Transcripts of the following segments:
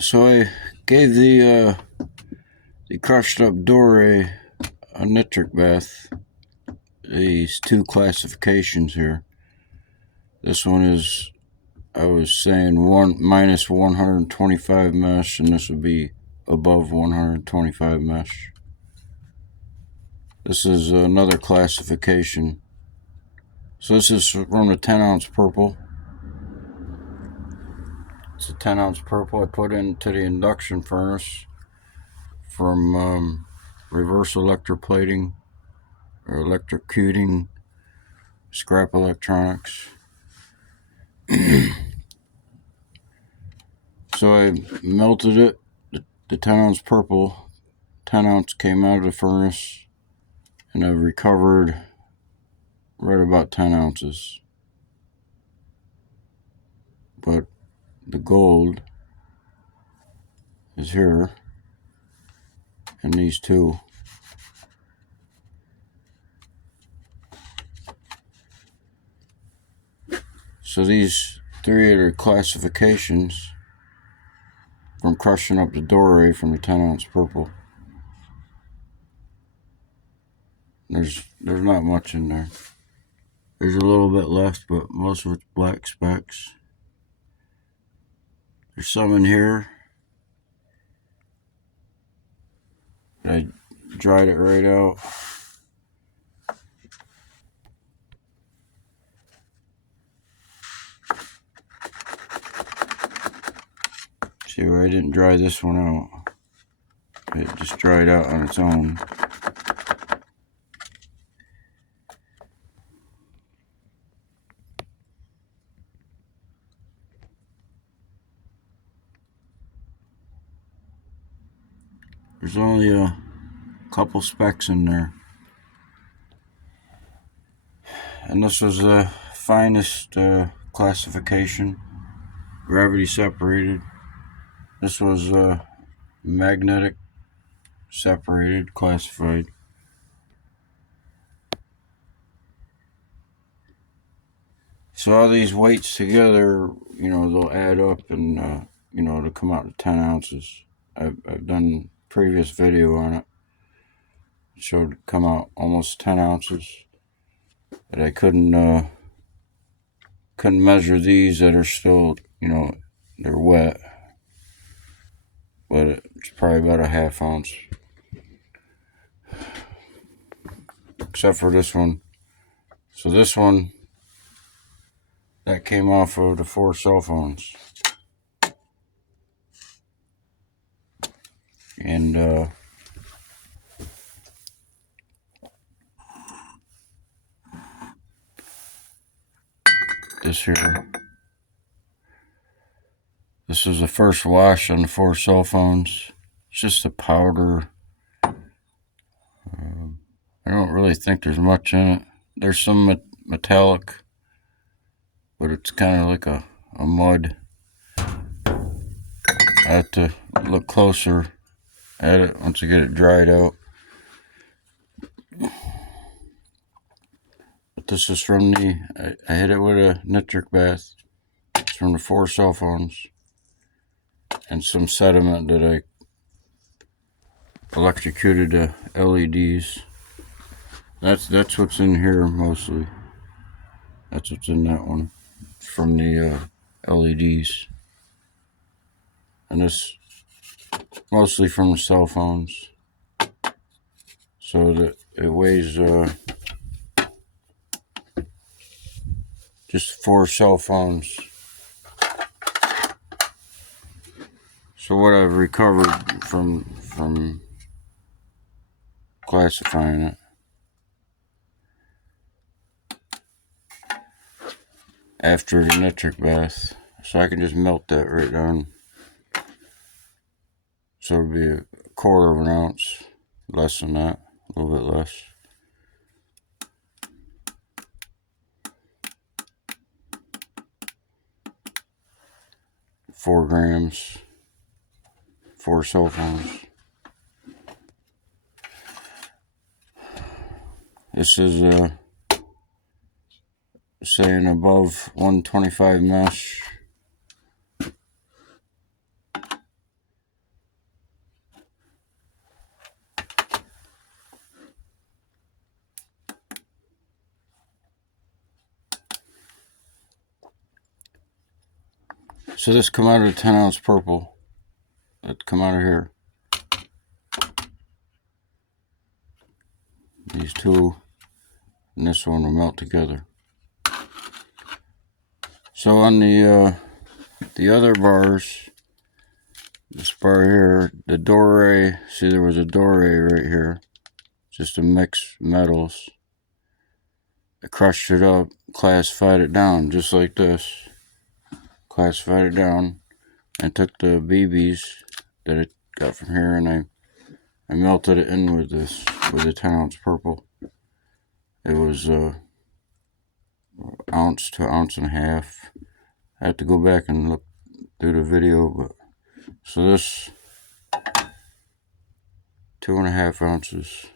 So I gave the crushed up Dore a nitric bath. These two classifications here. This one is, I was saying, minus 125 mesh, and this would be above 125 mesh. This is another classification. So this is from the 10 ounce purple. It's a 10 ounce purple I put into the induction furnace from reverse electroplating or electrocuting scrap electronics. So I melted it, the 10 ounce purple, 10 ounce came out of the furnace, and I've recovered right about 10 ounces. But the gold is here, and these two. So these three are classifications from crushing up the Dore from the 10 ounce purple. There's not much in there. There's a little bit left, but most of it's black specks. There's some in here. I dried it right out. See where I didn't dry this one out. It just dried out on its own. There's only a couple specks in there. And this was the finest classification, gravity separated. This was magnetic separated, classified. So all these weights together, they'll add up and, to come out to 10 ounces. I've done a previous video on it. It showed it come out almost 10 ounces. But I couldn't measure these that are still, they're wet. But it's probably about a half ounce. Except for this one. So this one, that came off of the 4 cell phones. And this here. This was the first wash on the 4 cell phones. It's just a powder. I don't really think there's much in it. There's some metallic, but it's kind of like a mud. I have to look closer at it once I get it dried out. But this is from I hit it with a nitric bath. It's from the 4 cell phones. And some sediment that I electrocuted the LEDs. That's what's in here mostly. That's what's in that one from the LEDs. And this mostly from the cell phones. So that it weighs just 4 cell phones. So what I've recovered from classifying it after the nitric bath. So I can just melt that right down. So it'll be a quarter of an ounce, less than that, a little bit less. Four grams, 4 cell phones. This is saying above 125 mesh. So this come out of the 10-ounce purple. That come out of here. These two and this one will melt together. So on the other bars, this bar here, the Dore, see there was a Dore right here, just a mix metals. I crushed it up, classified it down just like this. Classified it down and took the BBs that I got from here and I melted it in with this, with the 10-ounce purple. It was ounce to ounce and a half. I have to go back and look through the video, but so this 2.5 ounces.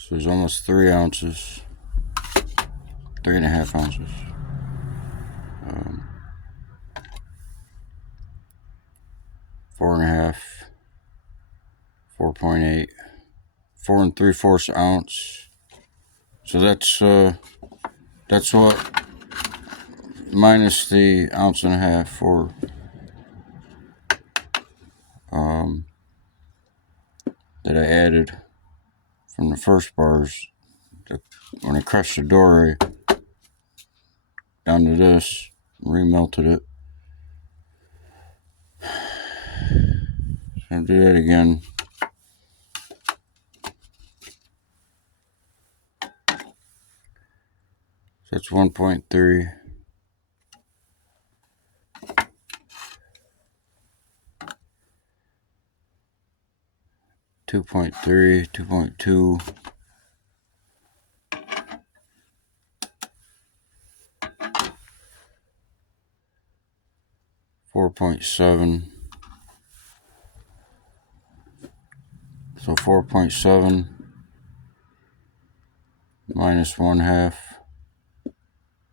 So it's almost 3 ounces, 3.5 ounces. 4.5, 4.8, 4 3/4 ounce. So that's what, minus the ounce and a half for that I added from the first bars when I crushed the Dore down to this, remelted it. I'll do that again. So that's 1.3. Two point 2.2, 4.7. So 4.7 minus 1/2,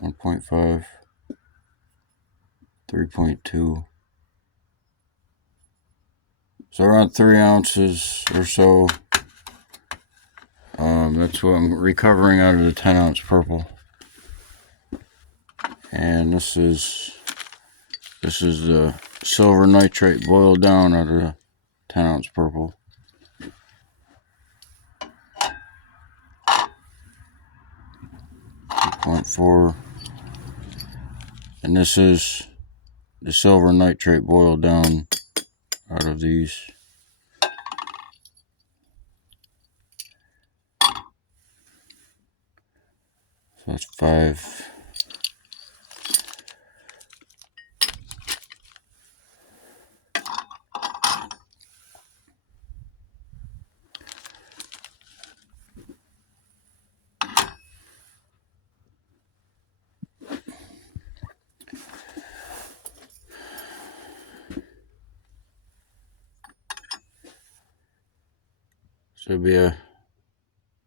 1.5, 3.2. So around 3 ounces or so. That's what I'm recovering out of the 10-ounce purple. And this is the silver nitrate boiled down out of the 10-ounce purple. 2.4. And this is the silver nitrate boiled down out of these. So that's 5. So it'll be a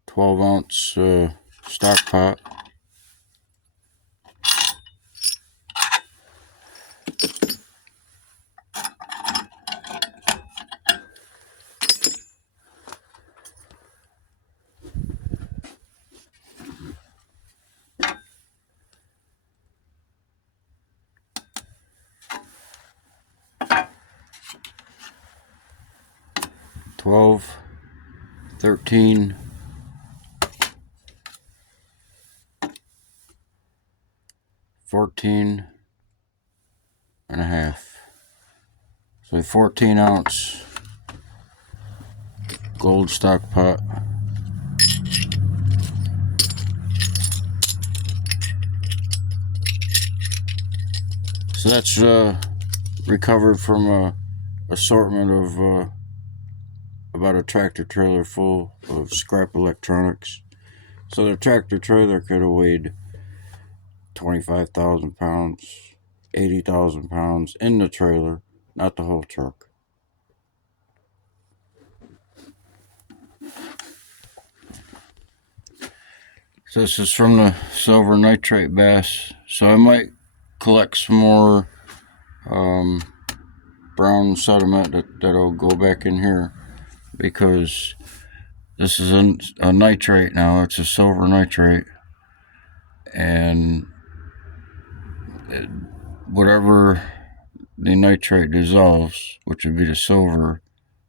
12-ounce stock pot. $12, $13, $14.5. So a 14-ounce gold stock pot. So that's recovered from a assortment of about a tractor trailer full of scrap electronics. So the tractor trailer could have weighed 25,000 pounds, 80,000 pounds in the trailer, not the whole truck. So this is from the silver nitrate bass. So I might collect some more brown sediment that'll go back in here, because this is a nitrate now. It's a silver nitrate, and whatever the nitrate dissolves, which would be the silver,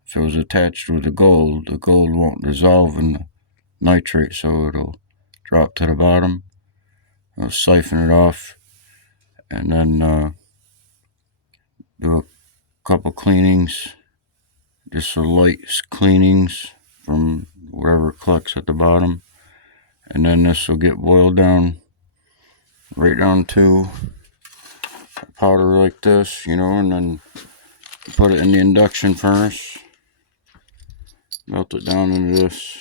if it was attached with the gold won't dissolve in the nitrate, so it'll drop to the bottom. I'll siphon it off, and then do a couple cleanings, just a light cleanings from whatever collects at the bottom, and then this will get boiled down right down to powder like this, and then put it in the induction furnace, melt it down into this.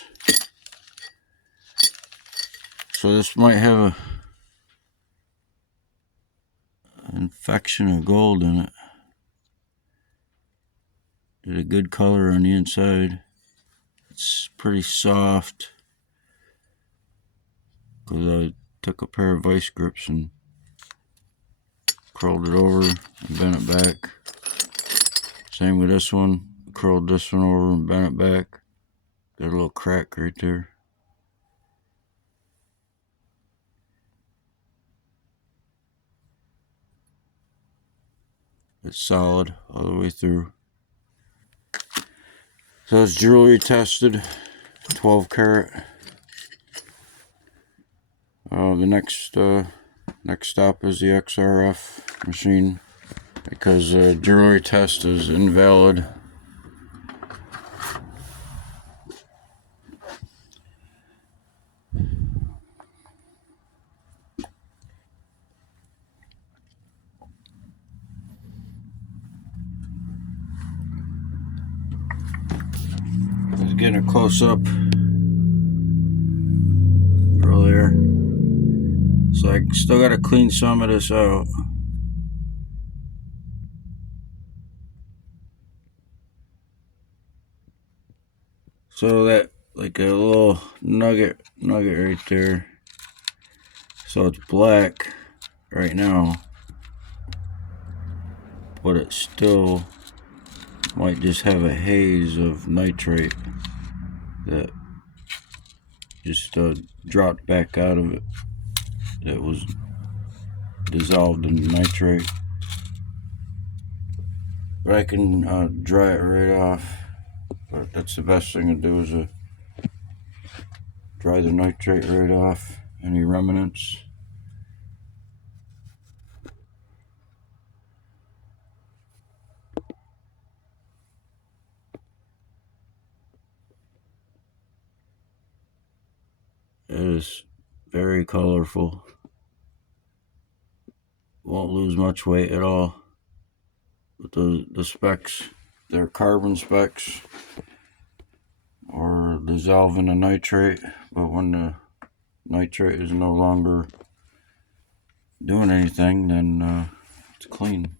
So this might have an infection of gold in it. Get a good color on the inside. It's pretty soft, because I took a pair of vice grips and curled it over and bent it back. Same with this one. Curled this one over and bent it back. Got a little crack right there. It's solid all the way through. So it's jewelry tested, 12 karat. The next stop is the XRF machine, because jewelry test is invalid. Let's get a close up earlier. So I still got to clean some of this out. So that, like a little nugget right there. So it's black right now, but it still might just have a haze of nitrate that just dropped back out of it, that was dissolved in nitrate. But I can dry it right off. But that's the best thing to do, is dry the nitrate right off, any remnants. It is very colorful. Won't lose much weight at all. But the specs, they're carbon specs, or dissolving the nitrate. But when the nitrate is no longer doing anything, then it's clean.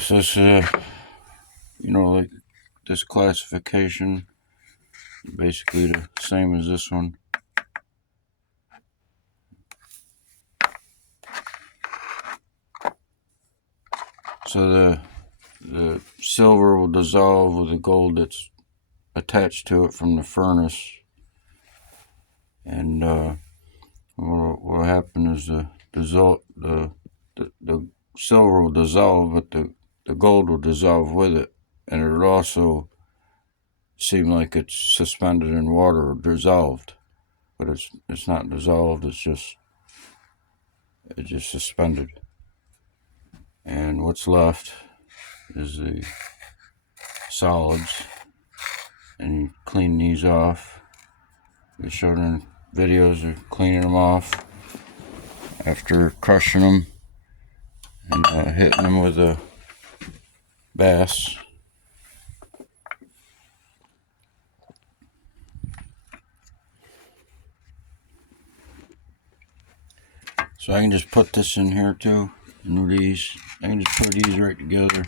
So it's like this classification, basically the same as this one. So the silver will dissolve with the gold that's attached to it from the furnace, and what will happen is the silver will dissolve, but the gold will dissolve with it, and it'll also seem like it's suspended in water or dissolved, but it's not dissolved. It's just suspended. And what's left is the solids, and you clean these off. We showed in videos of cleaning them off after crushing them and hitting them with a bass. So I can just put this in here too. And these, I can just put these right together.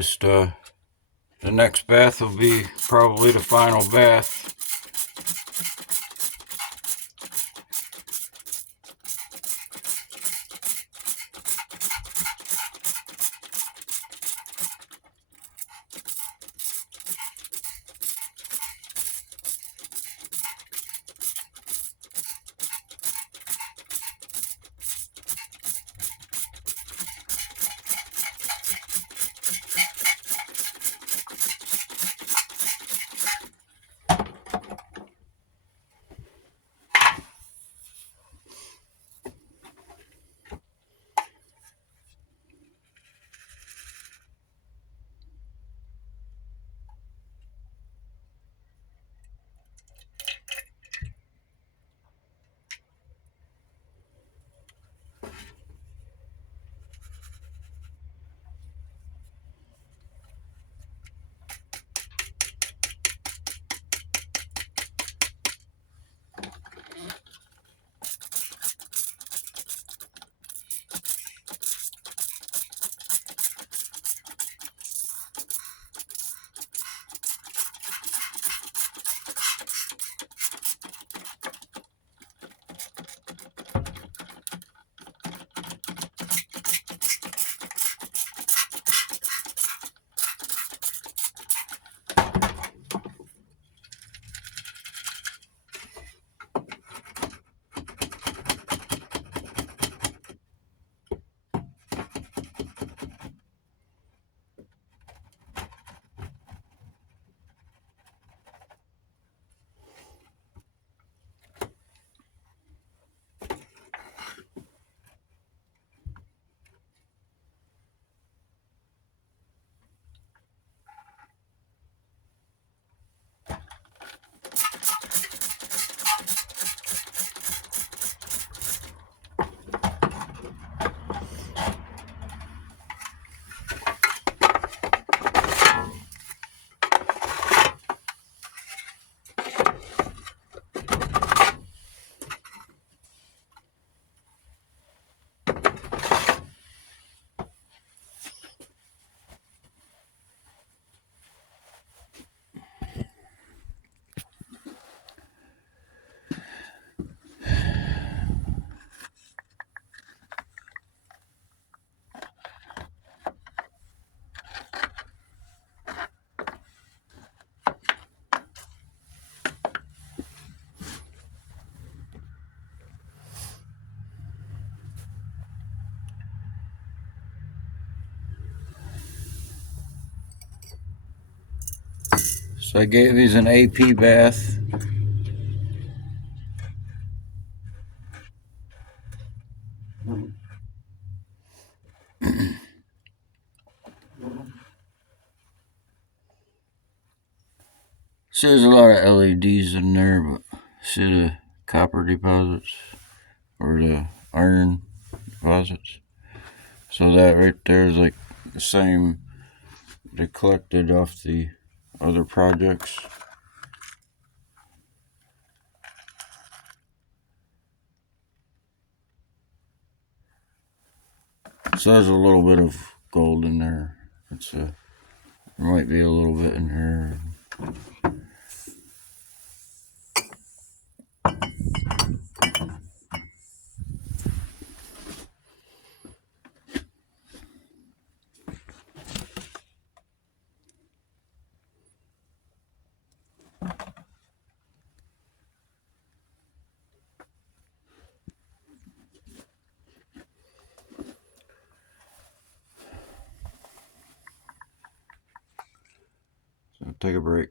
Just the next bath will be probably the final bath. So I gave these an AP bath. So there's a lot of LEDs in there, but see the copper deposits or the iron deposits. So that right there is like the same they collected off the other projects. So there's a little bit of gold in there. There might be a little bit in here. So take a break.